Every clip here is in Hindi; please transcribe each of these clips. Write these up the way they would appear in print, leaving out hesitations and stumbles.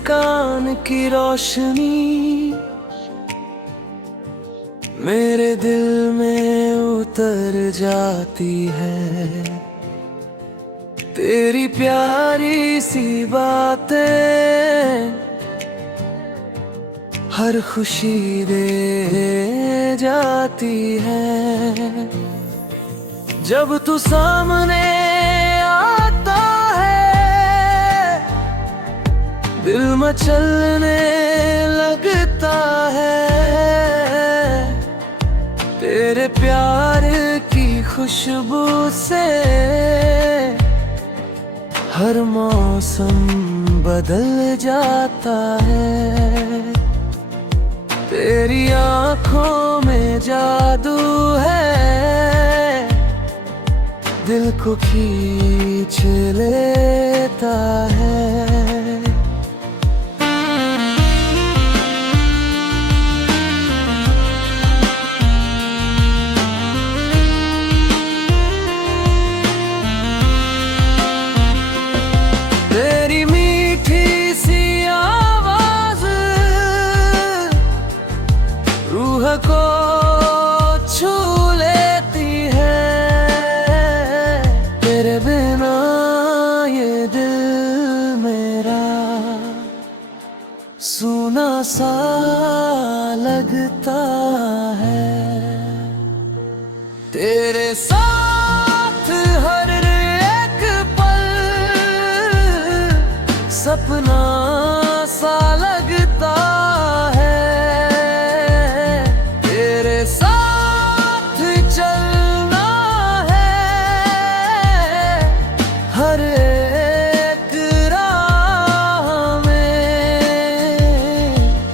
मुस्कान की रोशनी मेरे दिल में उतर जाती है। तेरी प्यारी सी बातें हर खुशी दे जाती है। जब तू सामने आता है दिल मचलने लगता है। तेरे प्यार की खुशबू से हर मौसम बदल जाता है। तेरी आँखों में जादू है, दिल को खींच लेता है। तेरी मीठी सी आवाज रूह को छू लेती है। तेरे बिना ये दिल मेरा सूना सा लगता है। तेरे साथ हर एक पल सपना सा लगता है। तेरे साथ चलना है हर एक राह में।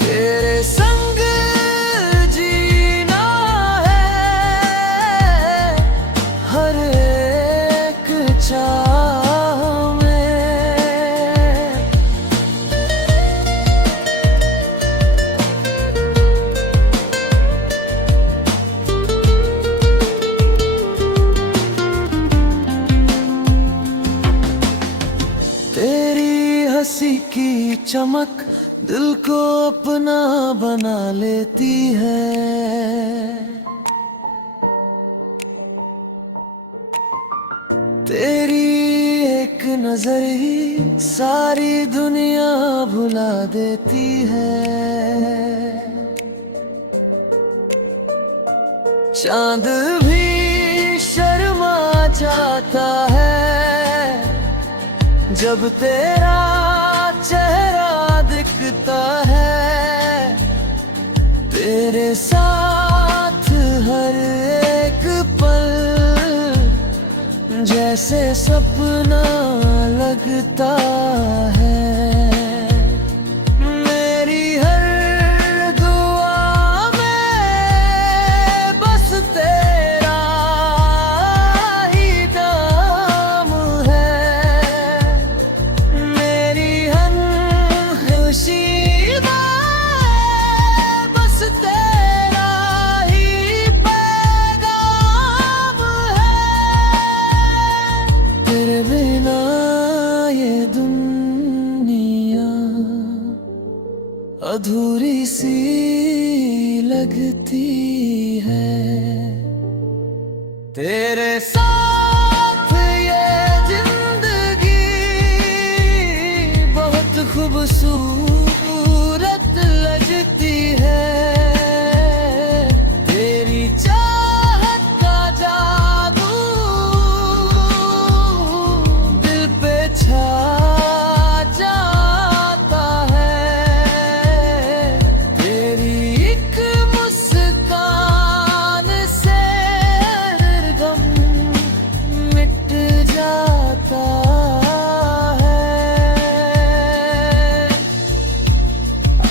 तेरे संग जीना है हर एक चाह में। तेरी हंसी की चमक दिल को अपना बना लेती है। तेरी एक नजर ही सारी दुनिया भुला देती है। चांद भी शर्मा जाता है जब तेरा चेहरा दिखता है। तेरे साथ हर एक पल जैसे सपना लगता है। मेरी हर दुआ में बस तेरा ही नाम है। मेरी हर खुशी में बस तेरा ही पैगाम है। तेरे बिना ये दुनिया अधूरी सी लगती है। तेरे साथ ये जिंदगी बहुत खूबसूरत लगती है। तेरी चाहत का जादू दिल पे छा जाता है। तेरी एक मुस्कान से हर गम मिट जाता है।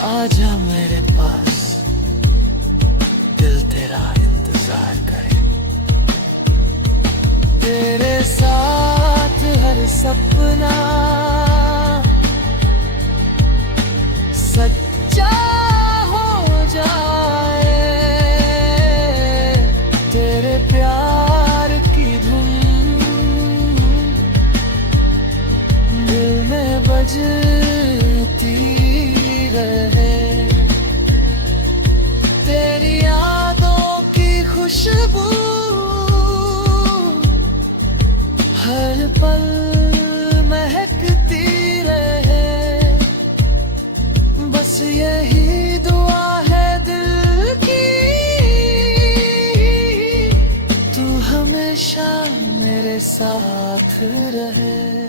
आजा मेरे पास दिल तेरा इंतजार करे। तेरे साथ हर सपना सच्चा हो जाए। तेरे प्यार की धुन दिल में बजती साथ रहे।